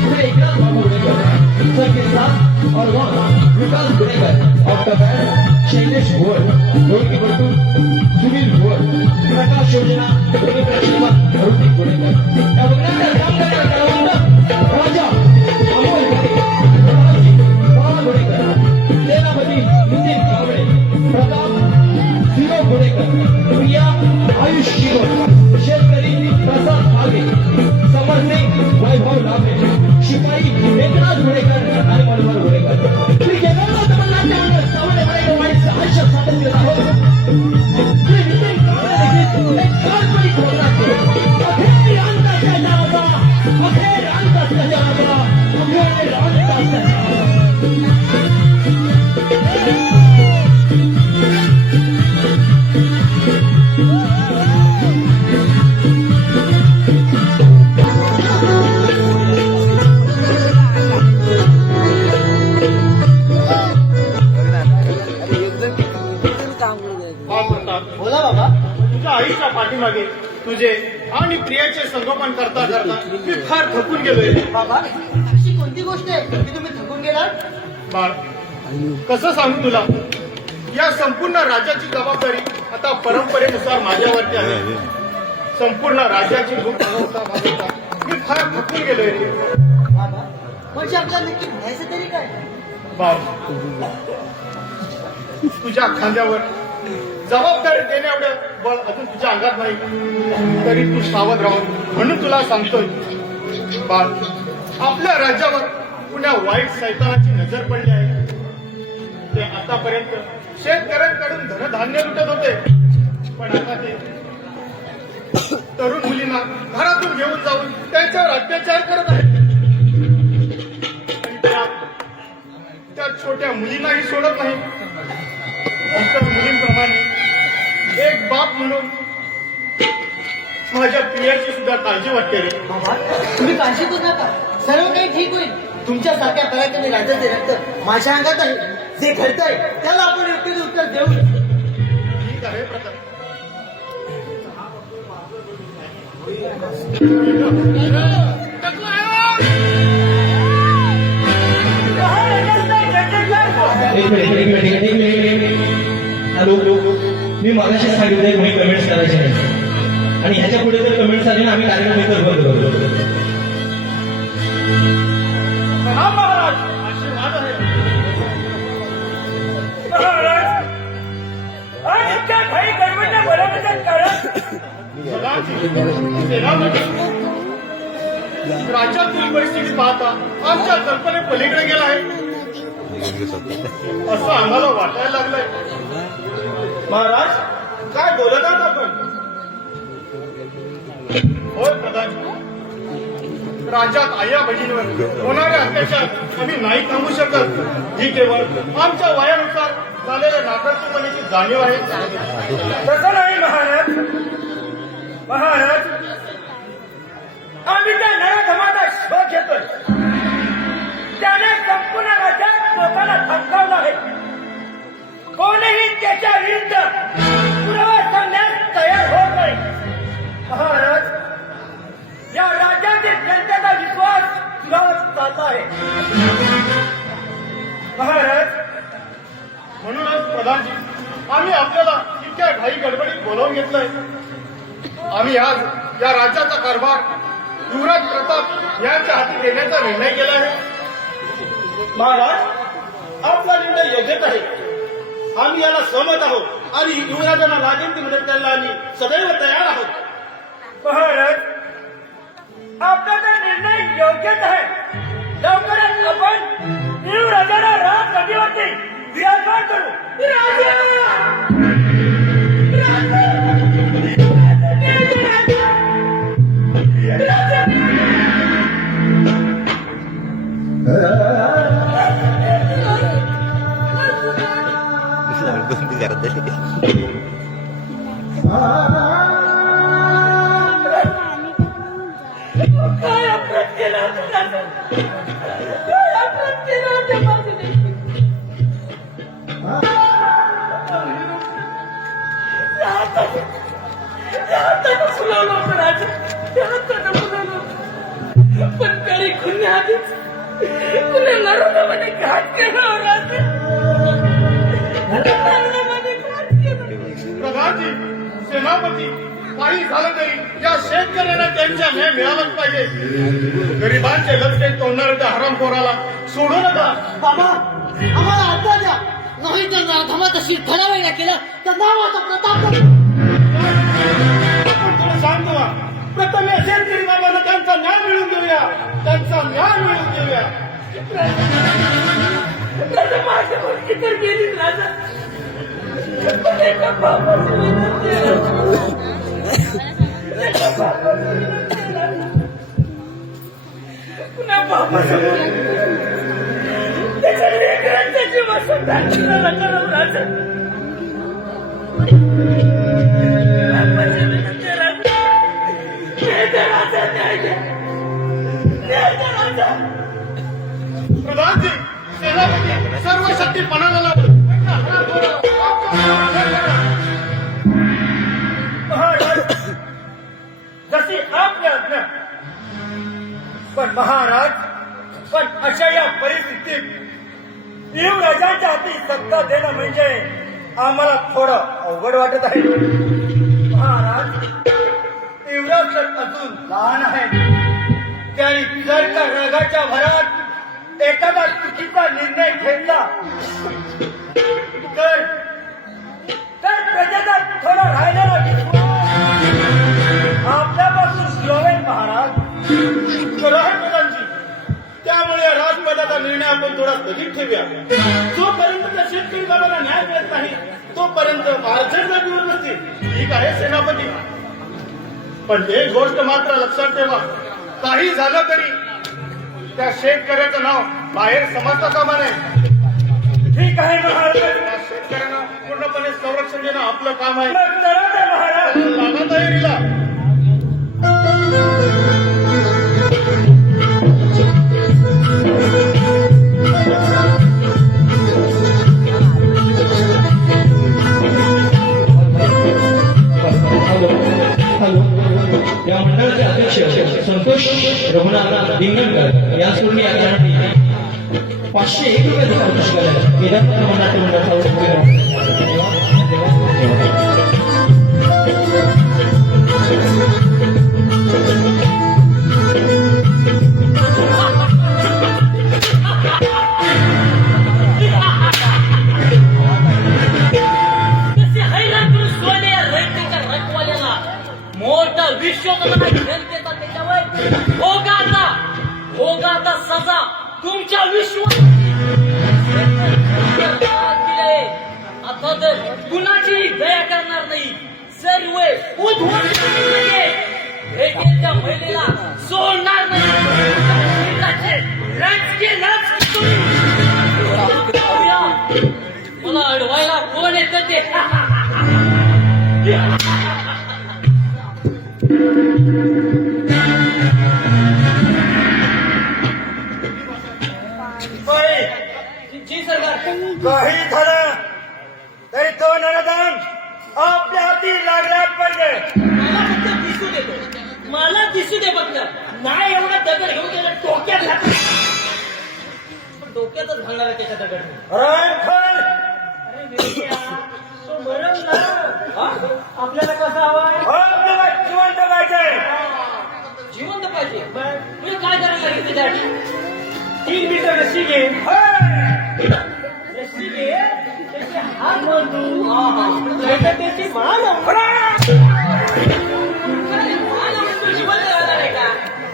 पुढे एकनाथ बाबू गुडेकर सबके साथ और वहाँ Vikas Gudekar of the band Shailesh Bhor ढोलकी बट्टू सुनील भोर प्रकाश योजना ऋतिक गुडेकर या बघण्याचा काम करणारा कलावंत राजा अमोल बाबा गुडेकर सेनापती नितीन कावळे प्रताप सिरो गुडेकर प्रिया आयुष शिरोड शेतकरी प्रसाद भागे समर सिंग वैभव लाभे शिपाई एकनाथ गुडेकर आणि मनोहर गुडेकर श्री जगन्नाथ नाट्यमंडळ सावणे बळेकर वाईट सहाशे स्वातंत्र्य श्री नितीन कावळे देखील एक काल्पनिक नाट्य अखेर अंताच्या जागा अखेर अंताच्या जागा अखेर अंताच्या जागा आईच्या पाठीमागे तुझे आणि प्रियाचे संगोपन करता करता मी फार थकून गेलोय. बाबा अशी कोणती गोष्ट आहे की तुम्ही थकून गेलात? बाळ कसं सांगू तुला, या संपूर्ण राज्याची जबाबदारी आता परंपरेनुसार माझ्यावरती आहे. संपूर्ण राज्याची भूक भागवता मी फार थकून गेलोय. बाबा म्हणजे आपल्याला नक्की म्हणायचं तरी काय? बाळ तुझ्या खांद्यावर जबाबदारी देणे एवढं बळ अजून तुझ्या अंगात नाही, तरी तू सावध राहून म्हणून तुला सांगतोय. बाळ आपल्या राज्यावर पुण्या वाईट सैतानाची नजर पडली आहे. ते आतापर्यंत शेतकऱ्यांकडून धनधान्य लुटत होते, पण आता ते तरुण मुलींना घरातून घेऊन जाऊन त्यांच्यावर अत्याचार करत आहेत. त्या छोट्या मुलींनाही सोडत नाही. इतर मुलींप्रमाणे एक बाप म्हणून माझ्या प्रियाची सुद्धा काळजी वाटते रे. बाबा तुम्ही काळजी करू नका, सर्व काही ठीक होईल. तुमच्यासारख्या पराक्रमी राजाचे रक्त माझ्या अंगात आहे. जे घडतंय त्याला आपण योग्य उत्तर देऊ. ठीक आहे प्रताप. एक मिनिट हॅलो, मी मागाशी सांगितलं कोणी कमेंट्स करायचे नाही आणि ह्याच्या पुढे जर कमेंट्स आले ना आम्ही कार्यक्रम इथं बंद करतो. हा महाराज आशीर्वाद आहे. महाराज आज इतक्या घाई गडबडीने बोलवण्याचं कारण राज्यातील परिस्थिती पाहता आमच्या कल्पने पलीकडे गेला आहे असं आम्हाला वाटायला लागलंय. महाराज काय बोलत आहात आपण? होय प्रधान, राज्यात आया बहिणीवर होणारे अत्याचार आम्ही नाही थांबू शकत. ही केवळ आमच्या वयानुसार झालेल्या नाकर्तेपणाची जाणीव आहे. तसं नाही महाराज. महाराज आम्ही त्या नराधमाचा शोध घेतोय. त्याने संपूर्ण राज्यात लोकांना धमकावलं आहे. कोणीही त्याच्या विरुद्ध पुरावा सांगण्यास तयार होत नाही. महाराज या राज्यातील जनतेचा विश्वास जात आहे. महाराज म्हणूनच प्रधानजी आम्ही आपल्याला इतक्या घाई गडबडीत बोलावून घेतलंय. आम्ही आज या राज्याचा कारभार युवराज प्रताप यांच्या हाती देण्याचा निर्णय केला आहे. महाराज आपला निर्णय योग्यच आहे. आम्ही याला सहमत आहोत आणि युवराजांना लागेल ती मदत करायला आम्ही सदैव तयार आहोत. महाराज आपला निर्णय योग्यच आहे. लवकरच आपण युवराजांना राज गतीवरती विराजमान करू. काय अपराध केला फुलावलं होतं राजा, पण कळी कुणी नरोदामध्ये घात केला राजा. नरोदामध्ये घात केला. प्रधानजी, सेनापती, काही झालं तरी या शेतकऱ्यांना त्यांच्या न्याय मिळालाच पाहिजे. गरिबांचे लक्ष तोडणाऱ्या त्या हरामखोराला सोडू नका. बाबा आम्हाला आता द्या, नाही तर धमात अशी घडावया केलं तर नावाचा प्रताप आपण तुला सांगतो ना, प्रथम या शेतकरी बाबांना त्यांचा न्याय मिळवून देऊया, त्यांचा न्याय मिळवून देऊया. राजा माझ्या मुलगी तर गेली राजा. पण एका बापाची विनंती आहे राजा. एका बापाची विनंती आहे राजा. पुन्हा बापासमोर त्याच्या लेकरांच्या जीवाचं दाखला नका राहू राजा. बापाची विनंती आहे राजा. न्याय द्या राजा, न्याय द्या. न्याय द्या राजा. प्रधानजी, सेनापती, सर्व शक्ती पणाला लावून महाराज, जशी आपली आज्ञा. पण महाराज, पण अशा या परिस्थितीत युवराजांच्या हाती सत्ता देणं म्हणजे आम्हाला थोडं अवघड वाटत आहे. महाराज, युवराज तर अजून लहान आहे. त्यांनी जर का रागाच्या भरात एखादा चुकीचा निर्णय घेतला तर प्रजेचा थोडा राहिलेला आपल्यापासून सुरवेल. महाराज, प्रधानजी, त्यामुळे या राजपदाचा निर्णय आपण थोडा स्थगित ठेवूया. जोपर्यंत त्या शेतकरी बाबांना न्याय मिळत नाही तोपर्यंत महाराजांना दिवस नसतील. ठीक आहे सेनापती, पण एक गोष्ट मात्र लक्षात ठेवा, काही झालं तरी त्या शेतकऱ्याचं नाव बाहेर समजता कामा नये. ठीक आहे महाराज, त्या शेतकऱ्यांना पूर्णपणे संरक्षण देणं आपलं काम आहे. महाराज, लागा तयारीला. या मंडळाचे अध्यक्ष संतोष रघुनाथ दिंगणकर यांच्याकडून या कारणाने 501 रुपये पुरस्कार आहे. केदारनाथ मंडळाच्या मंडळाचा उभे राहा. मोठा विश्वकर्मा जनतेचा त्याच्यावर भोगाचा सजा तुमच्या विश्वास आता तर कुणाची दया करणार नाही. सर्व त्या महिलेला सोडणार नाही. मला अडवायला कोण येतं ते. जी सरकार. काही झालं तरी तो नरदान आपल्या हाती लागला पाहिजे. मला फक्त दिसू देतो, मला दिसू दे फक्त. नाही एवढा दगड घेऊन त्याला डोक्यात घातला. डोक्यातच घालणार आहे त्याच्या दगड. रणखोर, अरे बेट्या, तो मरण ना. आपल्याला कसं हवाय? आपल्याला जिवंत पाहिजे. जिवंत पाहिजे. म्हणजे काय करायला लागेल त्याच्यासाठी? 3 मीटर रस्सी घे. रस्सी घे, त्याचे हात बांधू, नाहीतर त्याची मान ओढा. मान ओढतो जिवंत राहणार आहे का?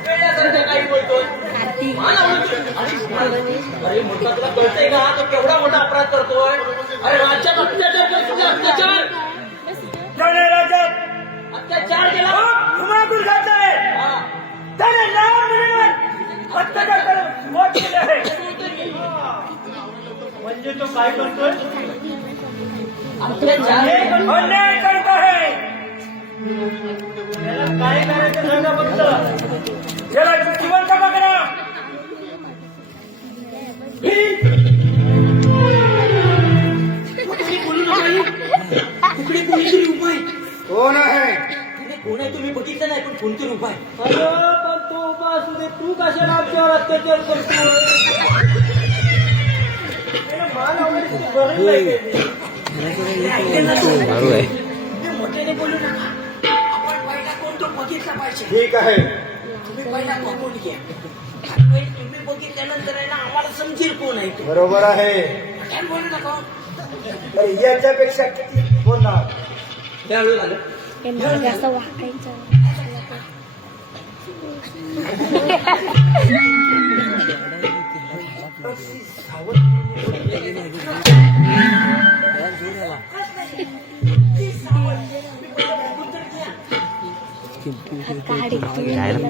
वेड्यासारखं काही बोलतोय. मान ओढतो. अरे मोठा तुला कळतंय का तो केवढा मोठा अपराध करतोय? अरे राज्यात अत्याचार करतोय. अत्याचार अत्याचार केला. घुमाकून घातलाय. हा. त्याने नाव मिळवून अत्याचार करून मोठ केले आहे. म्हणजे तो काय करतोय? अत्याचार अन्याय करत आहे. त्याला काय करायचं सांगा फक्त. त्याला जिवंत बघा. तिकडे कोणीतरी उपाय. कोण आहे? कोण आहे तुम्ही बघितलं नाही, पण कोणतरी उपाय. पण तो उभा असू दे, तू कशाला आमच्यावर अत्याचार करतोय. त्याने मान आवडीची गरज नाही केली. तुम्ही मोठ्याने बोलू नका. आपण पहिला कोण तो बघितला पाहिजे. ठीक आहे. तुम्ही पहिला बघून घ्या. काही वेळ तुम्ही बघितल्यानंतर आहे ना आम्हाला समजेल कोण आहे तो. बरोबर आहे. मोठ्याने बोलू नका. तर याच्यापेक्षा किती बोलणार. त्यावेळी झालं. जास्त वाकायचं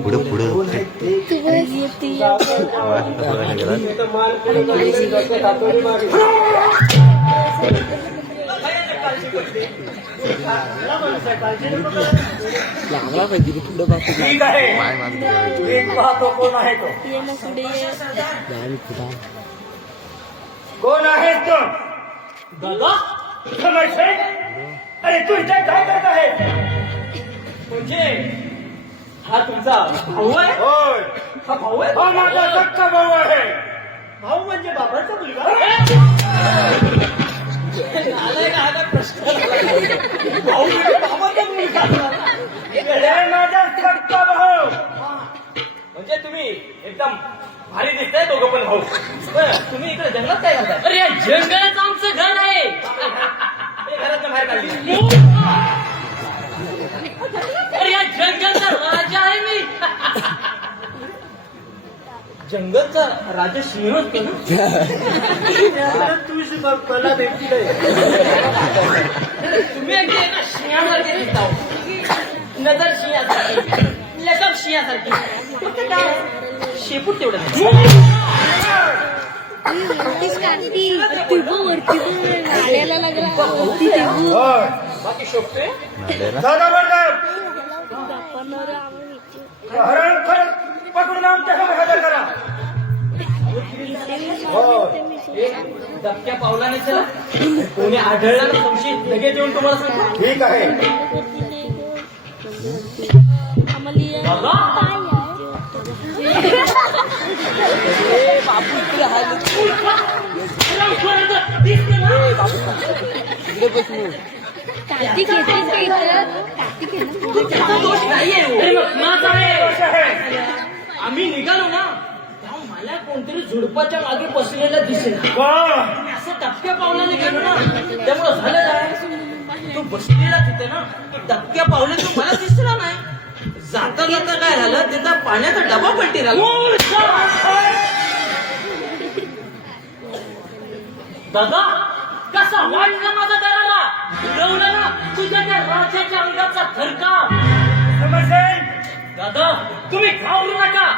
पुढं पुढं लागला पाहिजे पुढं बापू. ठीक आहे. एक पाहतो कोण आहे तो. कोण आहे तो. दादा समजते. अरे तू इथे काय करत आहे. म्हणजे हा तुमचा भाऊ आहे. होय. हा भाऊ आहे. हा माझा सक्का भाऊ आहे. भाऊ म्हणजे बाबाचा मुलगा. आलाय का हा प्रश्न. भाऊ म्हणजे बाबाचा मुलगा. हे माझा सक्का भाऊ. म्हणजे तुम्ही एकदम भारी दिसताय दोघं पण भाऊ. बरं तुम्ही इकडे जंगलात काय करताय. अरे या जंगलात आमचं घर आहे. हे घराच्या बाहेर काढली. अरे या जंगलचा राजा आहे मी. जंगलचा राजा सिंह असतो ना. तू मला भेटली नाही. तुम्ही अगदी एका सिंहासारखे दिसता. नजर सिंहासारखी, लकब सिंहासारखी. फक्त काय शेपूट तेवढं गाड्याला लागला होय. बाकी शोभते. दादा बरं हरण खरं पकडून आमच्या समोर हजर करा. धक्क्या पावलाने चला. कोणी आढळला ना संशयित लगेच येऊन तुम्हाला सांगतो. ठीक आहे. बाबू इकडे कार्तिक येतेच का इथं? कार्तिक आम्ही निघालो ना तेव्हा मला कोणतरी झुडपाच्या मागे बसलेला दिसेल. असं टपक्या पावलाने गेलो ना त्यामुळे झालं काय. तो बसलेला तिथे ना तो टपक्या पावले तो मला दिसला नाही. जाता जाता काय झालं त्याचा पाण्याचा डबा पलटी झाला. दादा कसा वाटला माझा दराला. उडवलं ना तुझ्या त्या राजाच्या अंगाचा थरकाप. दादा तुम्ही घाबरू नका.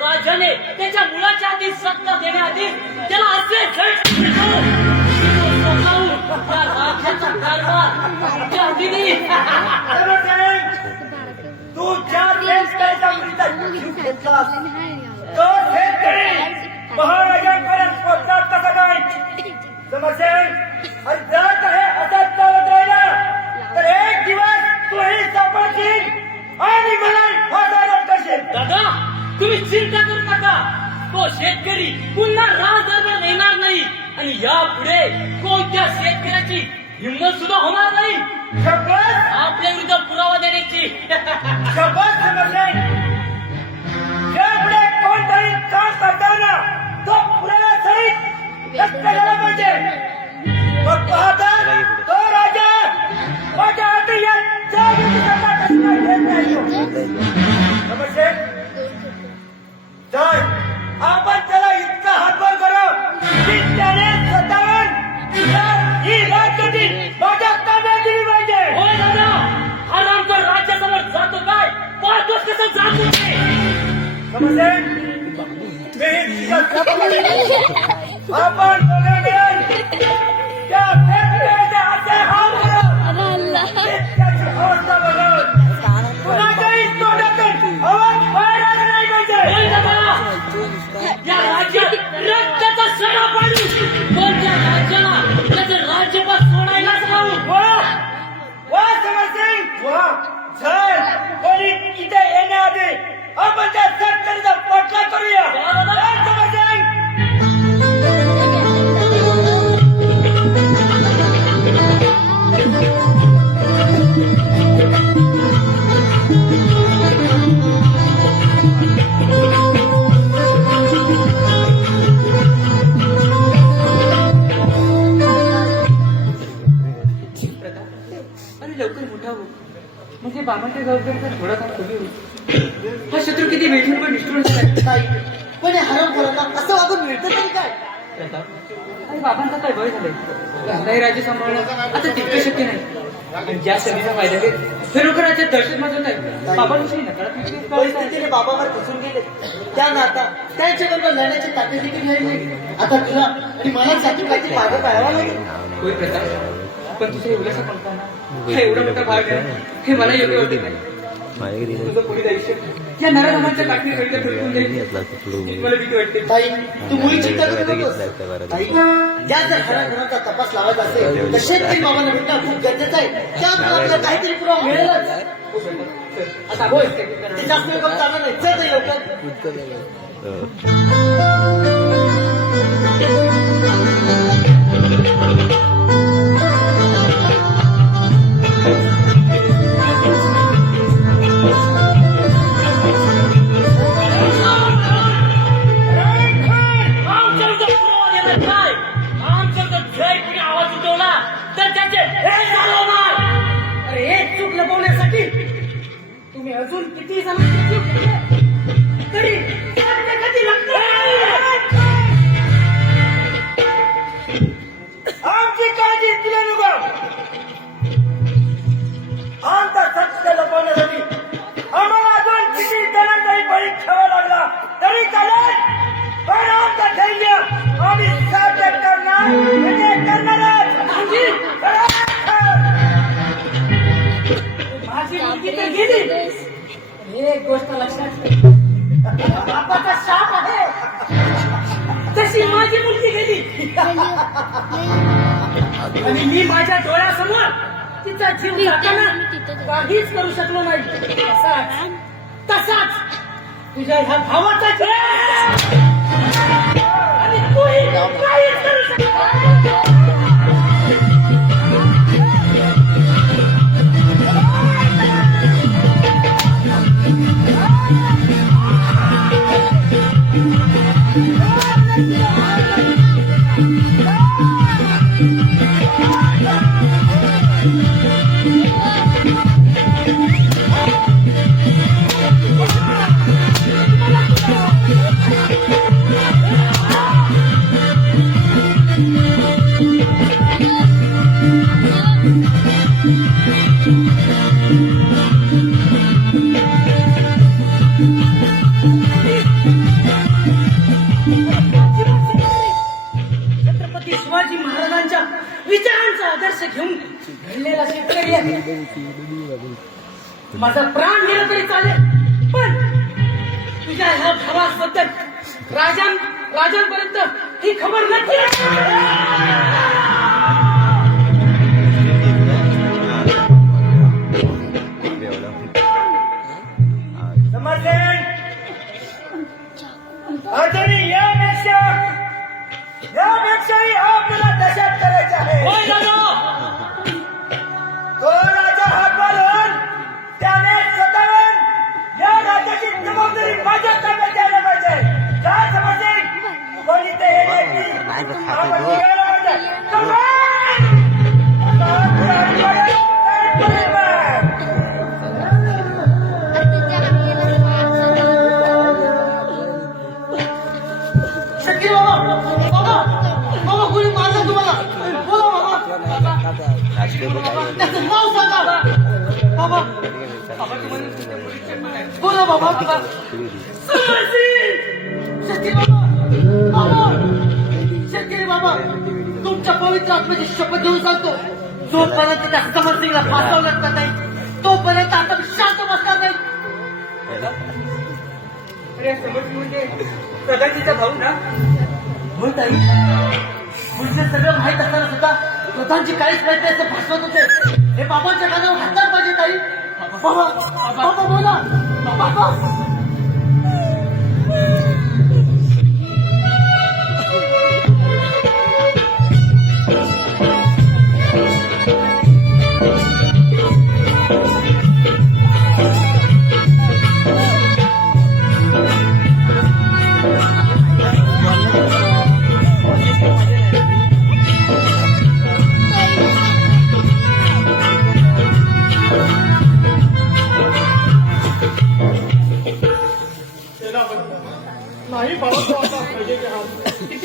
राजाने त्याच्या मुलाच्या आधी सत्ता देण्याआधी त्याला असे त्या राजाचा कारभार त्या अधीने. तू चार वेळेस काय घेतलास तो महाराजांपर्यंत पोहोचला कसा काय. समजेल. आणि जर काय असंच चालत राहिलं तर एक दिवस तूही सापडशील आणि मला फसायला करशील. दादा तुम्ही चिंता करू नका. तो शेतकरी पुन्हा राजदरबार येणार नाही आणि यापुढे कोणत्या शेतकऱ्याची हिंमत सुद्धा होणार नाही शपथ. आपल्या विरुद्ध पुरावा देण्याची. शपथ समजेल. यापुढे कोणताही काम करताना तो पुराव्या सहित रस्ते झाला पाहिजे. मग पाहता तो राजा माझ्या हाती यांच्या विरुद्ध समजले. तर आपण त्याला इतका हातभार करू की त्याने स्वतःहून ही राजगद्दी माझ्या ताब्यात दिली पाहिजे. होय दादा हा रामकर राज्यासमोर जातो काय पाहतोच कसं जातो ते. समजले. आपण दोघे मिळून त्या शेतकऱ्याचे हाते हात घालून त्याची अवस्था बघून कुणाच्याही तोंडातून आवाज बाहेर आला नाही पाहिजे. होय दादा या राज्यात रक्ताचा सडा पाडू. कोणत्या राज्याला त्याचं राज्यपाल सोडायलाच लावू. वा समजसिंग वा. जर कोणी इथे येण्याआधी आपण त्या शेतकऱ्याचा पटला करूया. म्हणजे बाबांच्या जबाबदारीचा थोडाफार कमी होईल. हा शत्रू किती वेळी पण निष्ठुर असतात. ताई पण हे हराम खोरांना असं वागून मिळतं तरी काय? आणि बाबांचा काय वय झालंय, घरलाही राज्य सांभाळणं आता तितकं शक्य नाही. आणि ज्या संधीचा फायदा घेत हे लोक राज्यात दहशत माजवत आहेत. बाबांविषयी नकारात्मक कळत आहे. परिस्थितीने बाबावर फसून गेले. त्यांना आता त्यांच्याबरोबर लढण्याची ताकद देखील घ्यायला नाही. आता तुला आणि मला साठी काहीतरी मार्ग काढावा लागेल. होय प्रताप, पण तुझ्या एवढ्यासा म्हणताना हा एवढा मोठा भाग आहे हे मला योग्य वाटत नाही. तुझं पुढील आयुष्य या नरनामाच्या काठी वेळेला फिरकून जाईल ही मला भीती वाटते. ताई तू मुळी चिंता करू नकोस. ताई ज्या जर हराघराचा तपास लावायचा असेल तर शेतकरी बाबांना भेटणं खूप गरजेचं आहे. त्यामुळे आपल्याला काहीतरी पुरावा मिळेलच. आता होय ते जास्त वेळ करून चालणार नाही. चल ताई लवकर. अरे एक चूक लपवण्यासाठी तुम्ही अजून किती जणांची चूक केली तरी सत्य कधी लपणार? आमची काळजी तुला नको. आमचा सत्य लपवण्यासाठी आम्हाला अजून किती जणांचाही बळी ठेवा लागला तरी चालेल, पण आमचं धैर्य आम्ही साध्य करणार म्हणजे करणारच. माझी मुलगी तर गेली, एक गोष्ट लक्षात ठेव, बापाचा शाप आहे तशी माझी मुलगी गेली आणि मी माझ्या डोळ्यासमोर तिचा जीव जाताना काहीच करू शकलो नाही. तसाच तुझ्या ह्या भावाचा जीव आणि तूही काहीच करू शकलो. छत्रपती शिवाजी महाराजांच्या विचारांचा आदर्श घेऊन घडलेला शेतकरी आहे. माझा प्राण गेला तरी चालेल, पण तुझ्या ह्या भावाबद्दल राजांपर्यंत ही खबर नक्की. समजले? अजूनही यापेक्षाही आपल्याला दशात करायचे आहे. तो राजा हाकलून त्याने स्वतःहून या राज्याची जबाबदारी माझ्या ताब्यात द्यायला पाहिजे. काय समजले? कोणी ते हे नाही की आपण निघायला पाहिजे. Come on! शकील बाबा, बाबा कोणी मारलं तुम्हाला? बोला बाबा. त्याचं नाव सांगा. बाबा बोला बाबा. शकील बाबा, शेतकरी बाबा, तुमच्या पवित्र आत्म्याची शपथ घेऊन सांगतो, जोपर्यंत त्या समरसिंगला फासावलं जात नाही तोपर्यंत आता मी शांत बसणार नाही. अरे समज म्हणजे प्रधानजीचा भाऊ ना? हो ताई, मुलीचे सगळं माहीत असताना सुद्धा प्रधानची काहीच माहिती असं भासवत होते. हे बाबांच्या कानावर हातात पाहिजे ताई. बाबा बाबा बोला बाबा.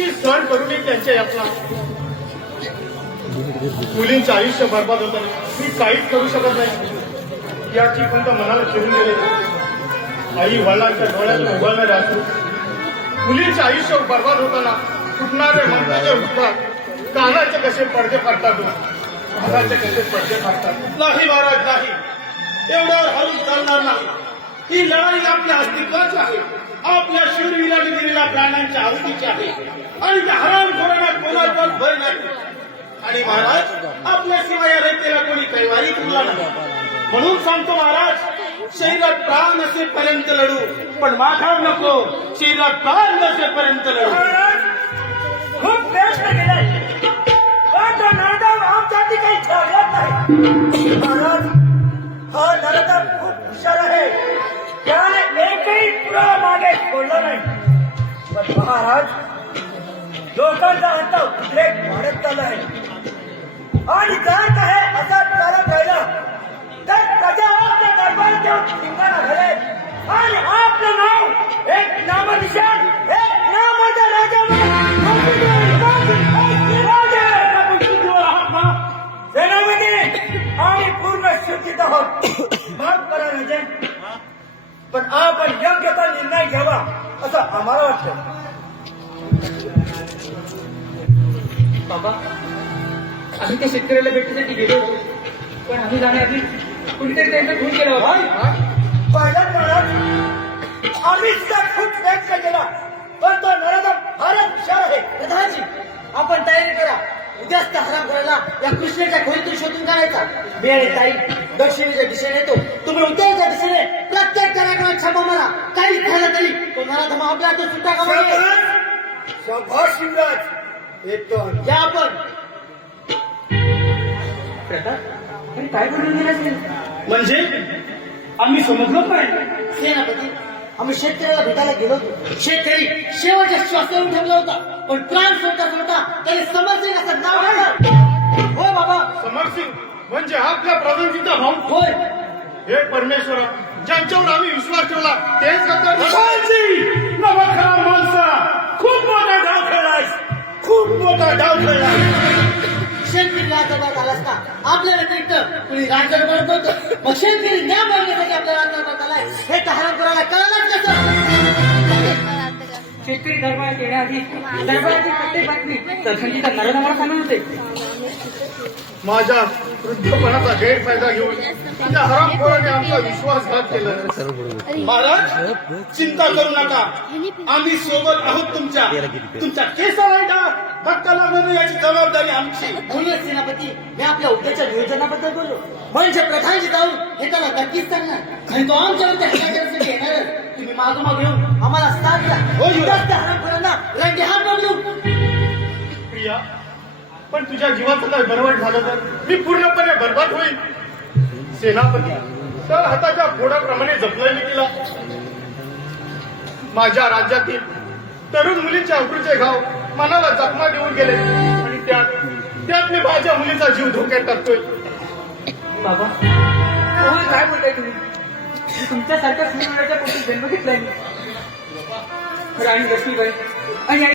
किती सण करूनही त्यांच्या यातला मुलींचं आयुष्य बर्बाद होत आहे. मी काहीच करू शकत नाही. याची पण तर मनाला चिरून गेले. आई वडिलांच्या डोळ्यातून उघडणारे असू मुलींचे आयुष्य बर्बाद होताना फुटणारे मनकाचे उठतात, कानाचे कसे पडदे फाटतात, कानाचे कसे पडदे फाटतात. नाही महाराज नाही, एवढ्यावर हरून चालणार नाही. ही लढाई आपल्या अस्तित्वाची आहे, आपल्या शूरवीराने दिलेल्या प्राणांच्या आहुतीची आहे आणि त्या हरामखोरांना कोणाचाच भय नाही. आणि महाराज आपल्याशिवाय या रयतेला कोणी कैवारी तुला नाही. म्हणून सांगतो महाराज, शरीरात प्राण असेपर्यंत लढू, पण माघार नको. शरीरात प्राण नसेपर्यंत लढू. महाराज खूप प्रयत्न केलाय, पण तो नरदम आमच्यासाठी काही ठरवत नाही. महाराज हा नरदम खूप हुशार आहे, त्याने एकही पुरावा मागे सोडला नाही. पण महाराज लोकांचा आता उद्रेक वाढत चालला आहे आणि जर का हे असं चालत राहिलं तर प्रजा आपल्या दरबारात येऊन धिंगाणा घालेल आणि आपलं नाव एक नामनिशाण, एक नामाचा राजा सेनापती, आम्ही पूर्ण शुद्धीत आहोत. माफ करा राजन, पण आपण योग्य तो निर्णय घ्यावा असं आम्हाला वाटतं. बाबा, आम्ही त्या शेतकऱ्याला भेटण्यासाठी गेलो होतो, पण आम्ही जाण्याआधी कुणीतरी त्यांचा खून केला होता. पाहिलं महाराज, आम्ही सुद्धा खूप प्रयत्न केला, पण तो नरदम फारच हुशार आहे. प्रधानजी, आपण तयारी करा. उद्याच त्या हराम करायला या कृष्णेच्या खोलीतून शोधून काढायचा. वेळ येत आहे, दक्षिणेच्या दिशेने येतो. तुम्ही उत्तरेच्या दिशेने प्रत्येक कार्यक्रमात छापा मारा. काही झालं तरी तो नराधम आपल्या हातून सुट्टा कामा नये. शाबास, शाबास शिवराज, येतो आम्ही. या आपण. प्रताप, अरे काय बोलून गेला असेल? म्हणजे आम्ही समजलोच नाही. सेनापती, आम्ही शेतकऱ्याला भेटायला गेलो होतो. शेतकरी शेवटच्या श्वासावर ठेवला होता, पण प्राण सोडता सोडता त्याने समरसिंग असं नाव काढलं. होय बाबा, समरसिंग म्हणजे आपल्या प्रधानजीचा भाऊ. होय. हे परमेश्वरा, ज्यांच्यावर आम्ही विश्वास ठेवला तेच गद्दार. भगवानजी, नवखरा माणसा, खूप मोठा डाव खेळलास, खूप मोठा डाव खेळलास. शेतकरी राजदरबार झाला असता आपल्या व्यतिरिक्त कुणी राजदरबार नव्हतं. मग शेतकरी न्याय मागण्यासाठी आपल्या राजदरबार आलाय हे तहान करायला कळलंच कसं? शेतकरी दरबारात येण्याआधी दरबाराची प्रत्येक बातमी प्रधानजीचा नरदमाला सांगत होते. माझ्या वृद्धपणाचा गैरफायदा घेऊन त्या हरामखोराने आमचा विश्वासघात केला. महाराज, चिंता करू नका, आम्ही सोबत आहोत तुमच्या. तुमच्या केसाला धक्का लागणार नाही याची जबाबदारी आमची. म्हणूनच सेनापती, मी आपल्या उद्याच्या नियोजनाबद्दल बोललो. म्हणजे प्रधानजी जाऊन हे त्याला नक्कीच सांगणार आणि तो आमच्यावरती हल्ला करण्यासाठी येणारच. तुम्ही मागोमाग येऊन आम्हाला साथ द्या. हो, युवराज. उद्याच त्या हरामखोरांना रंगे हात बदलू. प्रिया, पण तुझ्या जीवाचं काय बरवाईट झालं तर मी पूर्णपणे बर्बाद होईल. सेनापती, तर हाताच्या फोडाप्रमाणे जपलंय मी तिला. माझ्या राज्यातील तरुण मुलींच्या अब्रूचे घाव मनाला जखमा देऊन गेले आणि त्यात मी माझ्या मुलीचा जीव धोक्यात टाकतोय. बाबा, होय, काय बोलताय तुम्ही? तुमच्यासारख्या सुंदराच्या पोटी जन्म घेतलाय मी. राणी लक्ष्मीबाई आणि